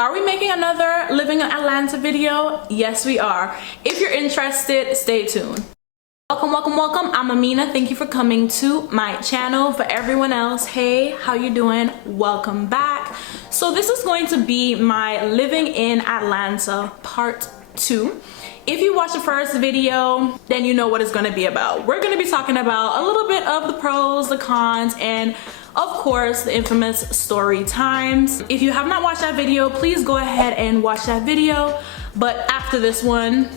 Are we making another Living in Atlanta video? Yes, we are. If you're interested, stay tuned. Welcome. I'm Amina. Thank you for coming to my channel. For everyone else, hey, how you doing? Welcome back. So this is going to be my Living in Atlanta part 2. If you watched the first video, then you know what it's going to be about. We're going to be talking about a little bit of the pros, the cons, and of course the infamous story times. If you have not watched that video, please go ahead and watch that video. But after this one,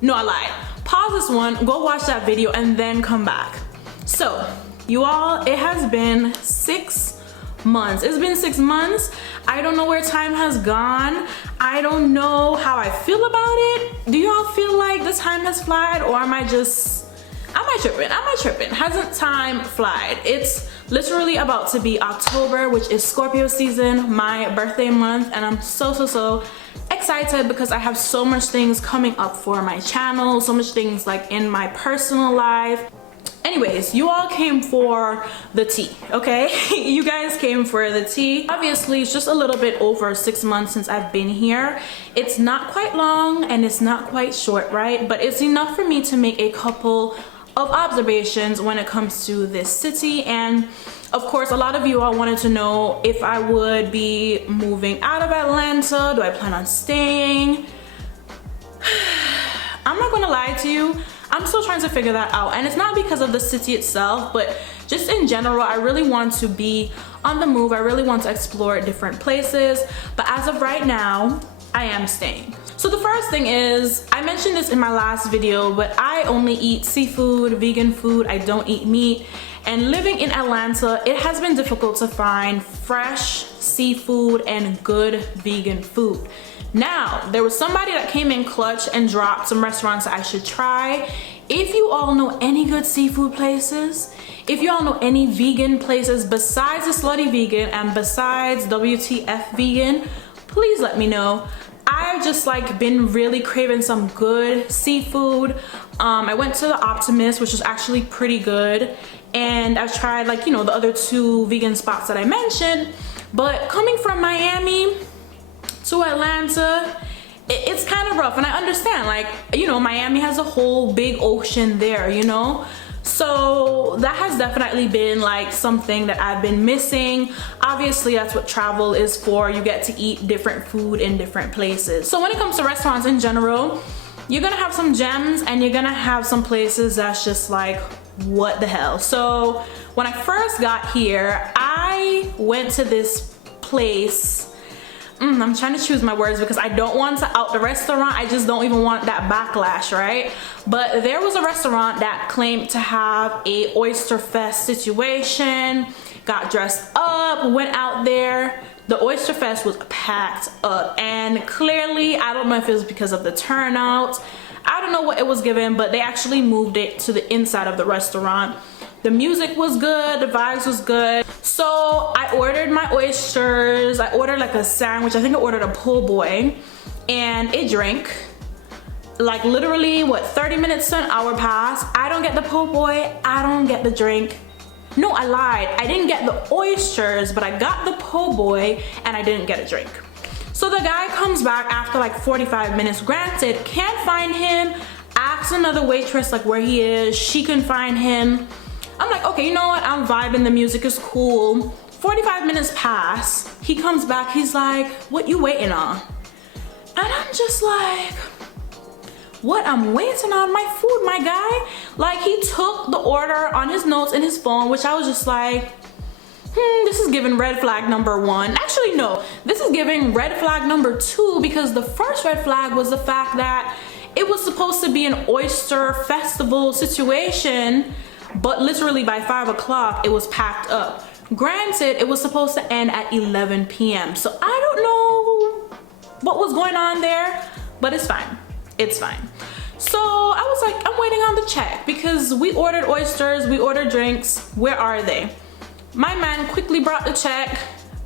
no, I lied. Pause this one, go watch that video, and then come back. So you all, it has been 6 months. It's been 6 months. I don't know where time has gone. I don't know how I feel about it. Do y'all feel like the time has flied, or am I tripping? Hasn't time flied? It's literally about to be October, which is Scorpio season, my birthday month, and I'm so excited because I have so much things coming up for my channel, so much things like in my personal life. Anyways, you all came for the tea, okay? You guys came for the tea. Obviously, it's just a little bit over 6 months since I've been here. It's not quite long and it's not quite short, right? But it's enough for me to make a couple of observations when it comes to this city. And of course, a lot of you all wanted to know if I would be moving out of Atlanta. Do I plan on staying? I'm not gonna lie to you, I'm still trying to figure that out, and it's not because of the city itself, but just in general. I really want to be on the move. I really want to explore different places, but as of right now, I am staying. So the first thing is, I mentioned this in my last video, but I only eat seafood, vegan food. I don't eat meat. And living in Atlanta, it has been difficult to find fresh seafood and good vegan food. Now, there was somebody that came in clutch and dropped some restaurants that I should try. If you all know any good seafood places, if you all know any vegan places besides the Slutty Vegan and besides WTF Vegan, please let me know. I've just like been really craving some good seafood. I went to the Optimist, which was actually pretty good. And I've tried, like, you know, the other 2 vegan spots that I mentioned. But coming from Miami to Atlanta, it's kind of rough, and I understand, like, you know, Miami has a whole big ocean there, you know, so that has definitely been like something that I've been missing. Obviously, that's what travel is for. You get to eat different food in different places. So when it comes to restaurants in general, you're gonna have some gems and you're gonna have some places that's just like, what the hell. So when I first got here, I went to this place. I'm trying to choose my words because I don't want to out the restaurant. I just don't even want that backlash, right? But there was a restaurant that claimed to have a Oyster Fest situation, got dressed up, went out there. The Oyster Fest was packed up, and clearly, I don't know if it was because of the turnout. I don't know what it was given, but they actually moved it to the inside of the restaurant. The music was good, the vibes was good. So I ordered my oysters. I ordered like a sandwich. I think I ordered a po' boy and a drink. Like literally, what, 30 minutes to an hour pass. I don't get the po' boy, I don't get the drink. No, I lied. I didn't get the oysters, but I got the po' boy and I didn't get a drink. So the guy comes back after like 45 minutes. Granted, can't find him. Asks another waitress like where he is. She couldn't find him. I'm like, okay, you know what? I'm vibing, the music is cool. 45 minutes pass. He comes back, he's like, what you waiting on? And I'm just like, what I'm waiting on? My food, my guy? Like, he took the order on his notes in his phone, which I was just like, this is giving red flag number 1. Actually, no, this is giving red flag number 2, because the first red flag was the fact that it was supposed to be an oyster festival situation, but literally by 5 o'clock, it was packed up. Granted, it was supposed to end at 11 p.m. So I don't know what was going on there, but it's fine. It's fine. So I was like, I'm waiting on the check because we ordered oysters, we ordered drinks. Where are they? My man quickly brought the check.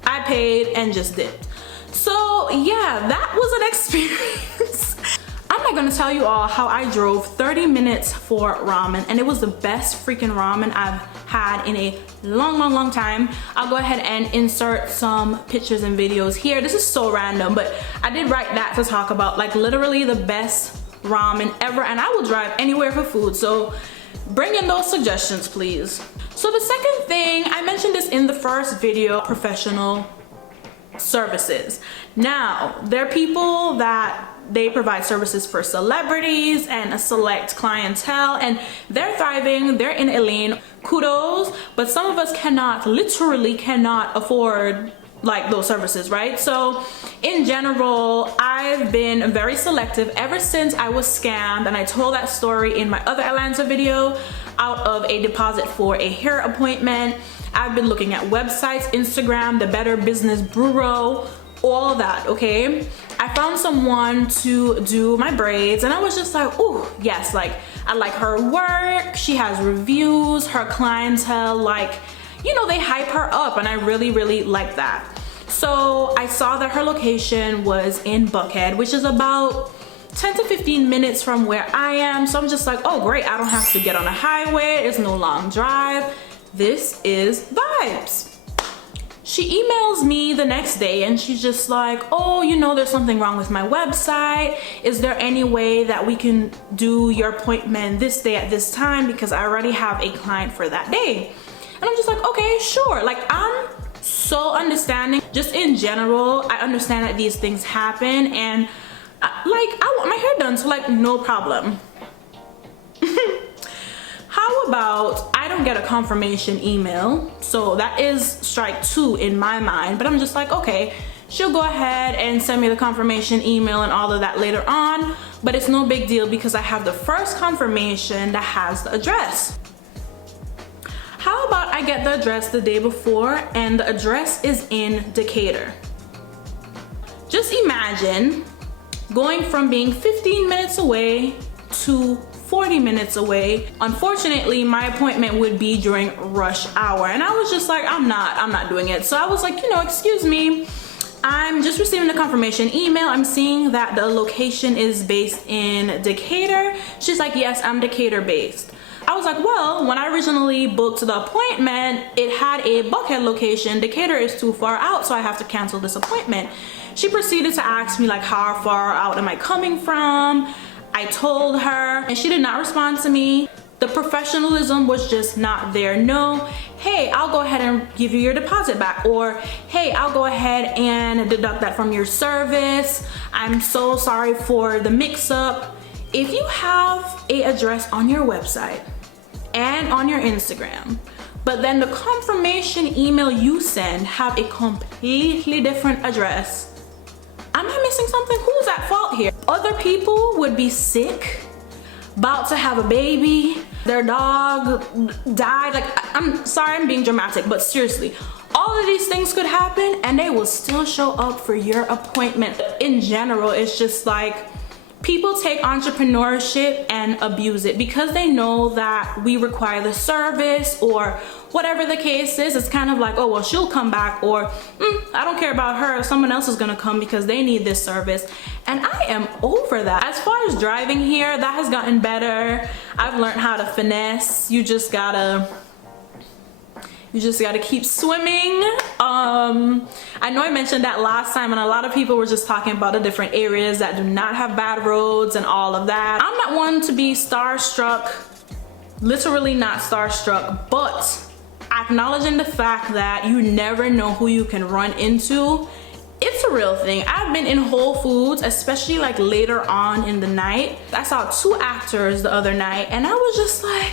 I paid and just dipped. So yeah, that was an experience. I'm not gonna tell you all how I drove 30 minutes for ramen, and it was the best freaking ramen I've had in a long time. I'll go ahead and insert some pictures and videos here. This is so random, but I did write that to talk about like literally the best ramen ever, and I will drive anywhere for food, so bring in those suggestions, please. So the second thing, I mentioned this in the first video, professional services. Now, there are people that they provide services for celebrities and a select clientele, and they're thriving, they're in a lane, kudos, but some of us literally cannot afford like those services, right? So in general, I've been very selective ever since I was scammed, and I told that story in my other Atlanta video, out of a deposit for a hair appointment. I've been looking at websites, Instagram, the Better Business Bureau, all of that, okay? I found someone to do my braids, and I was just like, oh yes, like I like her work, she has reviews, her clientele, like, you know, they hype her up, and I really like that. So I saw that her location was in Buckhead, which is about 10 to 15 minutes from where I am. So I'm just like, oh great, I don't have to get on a highway, it's no long drive. This is vibes. She emails me the next day and she's just like, oh, you know, there's something wrong with my website. Is there any way that we can do your appointment this day at this time? Because I already have a client for that day. And I'm just like, okay, sure. Like, I'm so understanding. Just in general, I understand that these things happen, and I want my hair done, so like, no problem. How about I don't get a confirmation email? So that is strike 2 in my mind, but I'm just like, okay, she'll go ahead and send me the confirmation email and all of that later on, but it's no big deal because I have the first confirmation that has the address. How about I get the address the day before, and the address is in Decatur. Just imagine going from being 15 minutes away to 40 minutes away. Unfortunately, my appointment would be during rush hour, and I was just like, I'm not doing it. So I was like, you know, excuse me, I'm just receiving the confirmation email. I'm seeing that the location is based in Decatur. She's like, yes, I'm Decatur based. I was like, well, when I originally booked the appointment, it had a Buckhead location. Decatur is too far out, so I have to cancel this appointment. She proceeded to ask me like, how far out am I coming from? I told her, and she did not respond to me. The professionalism was just not there. No, hey, I'll go ahead and give you your deposit back, or hey, I'll go ahead and deduct that from your service. I'm so sorry for the mix-up. If you have an address on your website and on your Instagram, but then the confirmation email you send have a completely different address, am I missing something? Who's at fault here? Other people would be sick, about to have a baby, their dog died. Like, I'm sorry, I'm being dramatic, but seriously, all of these things could happen and they will still show up for your appointment. In general, it's just like, people take entrepreneurship and abuse it because they know that we require the service, or whatever the case is. It's kind of like, oh, well, she'll come back, or I don't care about her, someone else is gonna come because they need this service. And I am over that. As far as driving here, that has gotten better. I've learned how to finesse. You just gotta keep swimming. I know I mentioned that last time, and a lot of people were just talking about the different areas that do not have bad roads and all of that. I'm not one to be starstruck, literally not starstruck, but acknowledging the fact that you never know who you can run into, it's a real thing. I've been in Whole Foods, especially like later on in the night. I saw 2 actors the other night, and I was just like,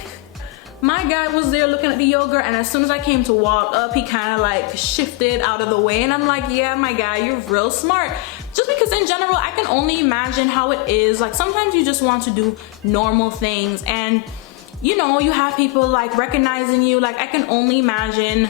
my guy was there looking at the yogurt, and as soon as I came to walk up, he kind of like shifted out of the way, and I'm like, yeah, my guy, you're real smart. Just because in general, I can only imagine how it is. Like, sometimes you just want to do normal things, and you know, you have people like recognizing you. Like, I can only imagine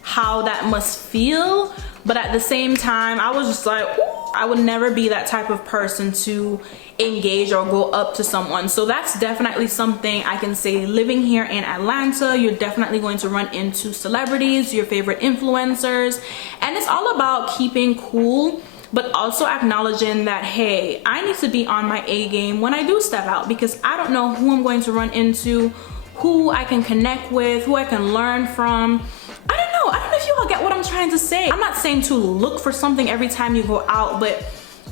how that must feel. But at the same time, I was just like, ooh, I would never be that type of person to engage or go up to someone. So that's definitely something I can say. Living here in Atlanta, you're definitely going to run into celebrities, your favorite influencers, and it's all about keeping cool, but also acknowledging that, hey, I need to be on my A game when I do step out, because I don't know who I'm going to run into, who I can connect with, who I can learn from. I don't know if you all get what I'm trying to say. I'm not saying to look for something every time you go out, but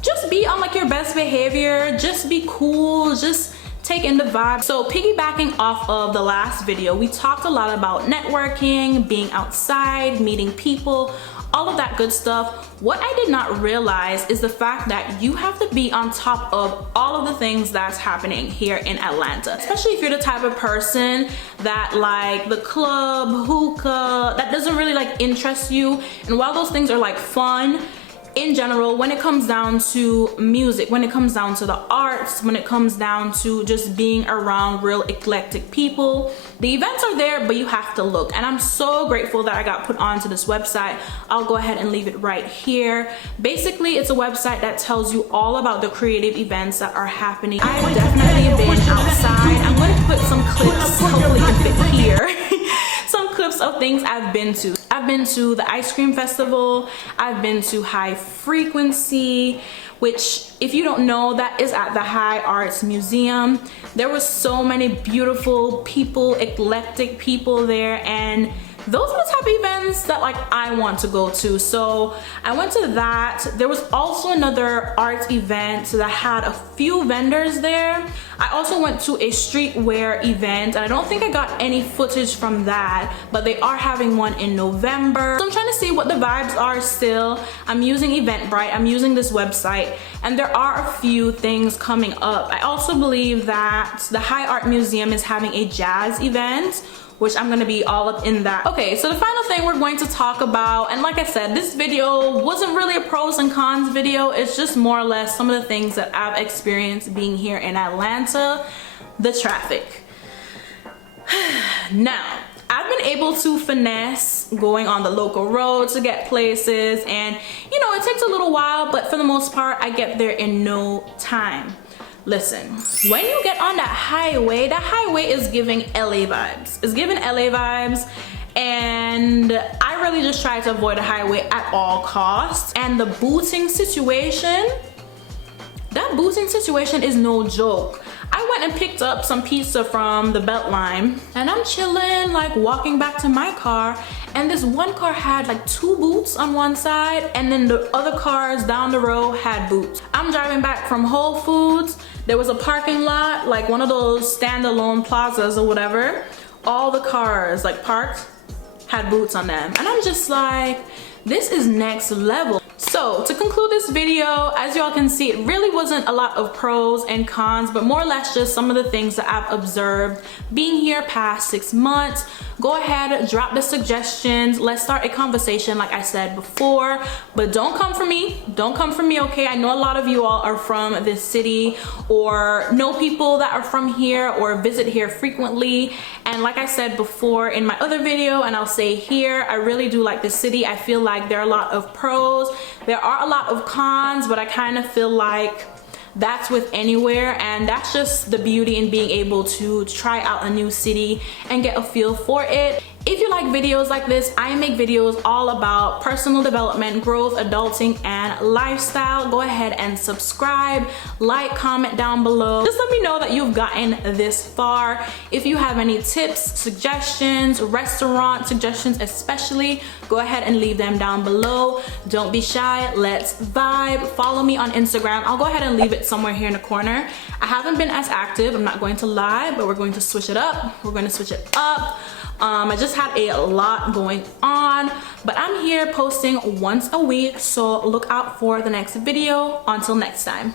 just be on like your best behavior, just be cool, just take in the vibe. So piggybacking off of the last video, we talked a lot about networking, being outside, meeting people, all of that good stuff. What I did not realize is the fact that you have to be on top of all of the things that's happening here in Atlanta, especially if you're the type of person that like the club, hookah, that doesn't really like interest you. And while those things are like fun, in general, when it comes down to music, when it comes down to the arts, when it comes down to just being around real eclectic people, the events are there, but you have to look. And I'm so grateful that I got put onto this website. I'll go ahead and leave it right here. Basically, it's a website that tells you all about the creative events that are happening. I've definitely been outside. I'm going to put some clips, hopefully it can fit here. Some clips of things I've been to. I've been to the ice cream festival. I've been to High Frequency, which if you don't know, that is at the High Arts Museum. There were so many beautiful people, eclectic people there, and those are the type of events that like I want to go to. So I went to that. There was also another art event that had a few vendors there. I also went to a streetwear event, and I don't think I got any footage from that, but they are having one in November. So I'm trying to see what the vibes are still. I'm using Eventbrite, I'm using this website, and there are a few things coming up. I also believe that the High Art Museum is having a jazz event, which I'm gonna be all up in that. Okay, so the final thing we're going to talk about, and like I said, this video wasn't really a pros and cons video, it's just more or less some of the things that I've experienced being here in Atlanta. The traffic. Now, I've been able to finesse going on the local road to get places, and you know, it takes a little while, but for the most part, I get there in no time. Listen, when you get on that highway is giving LA vibes. It's giving LA vibes, and I really just try to avoid a highway at all costs. And the booting situation, that booting situation is no joke. I went and picked up some pizza from the Beltline, and I'm chilling, like walking back to my car, and this one car had like 2 boots on one side, and then the other cars down the road had boots. I'm driving back from Whole Foods. There was a parking lot, like one of those standalone plazas or whatever. All the cars like parked had boots on them, and I'm just like, this is next level. So to conclude this video, as y'all can see, it really wasn't a lot of pros and cons, but more or less just some of the things that I've observed being here past 6 months. Go ahead, drop the suggestions. Let's start a conversation like I said before, but don't come for me. Don't come for me, okay? I know a lot of you all are from this city or know people that are from here or visit here frequently. And like I said before in my other video, and I'll say here, I really do like this city. I feel like there are a lot of pros. There are a lot of cons, but I kind of feel like that's with anywhere, and that's just the beauty in being able to try out a new city and get a feel for it. If you like videos like this, I make videos all about personal development, growth, adulting, and lifestyle. Go ahead and subscribe, like, comment down below. Just let me know that you've gotten this far. If you have any tips, suggestions, restaurant suggestions especially, go ahead and leave them down below. Don't be shy, let's vibe. Follow me on Instagram. I'll go ahead and leave it somewhere here in the corner. I haven't been as active, I'm not going to lie, but we're going to switch it up. We're going to switch it up. I just had a lot going on, but I'm here posting once a week, so look out for the next video. Until next time.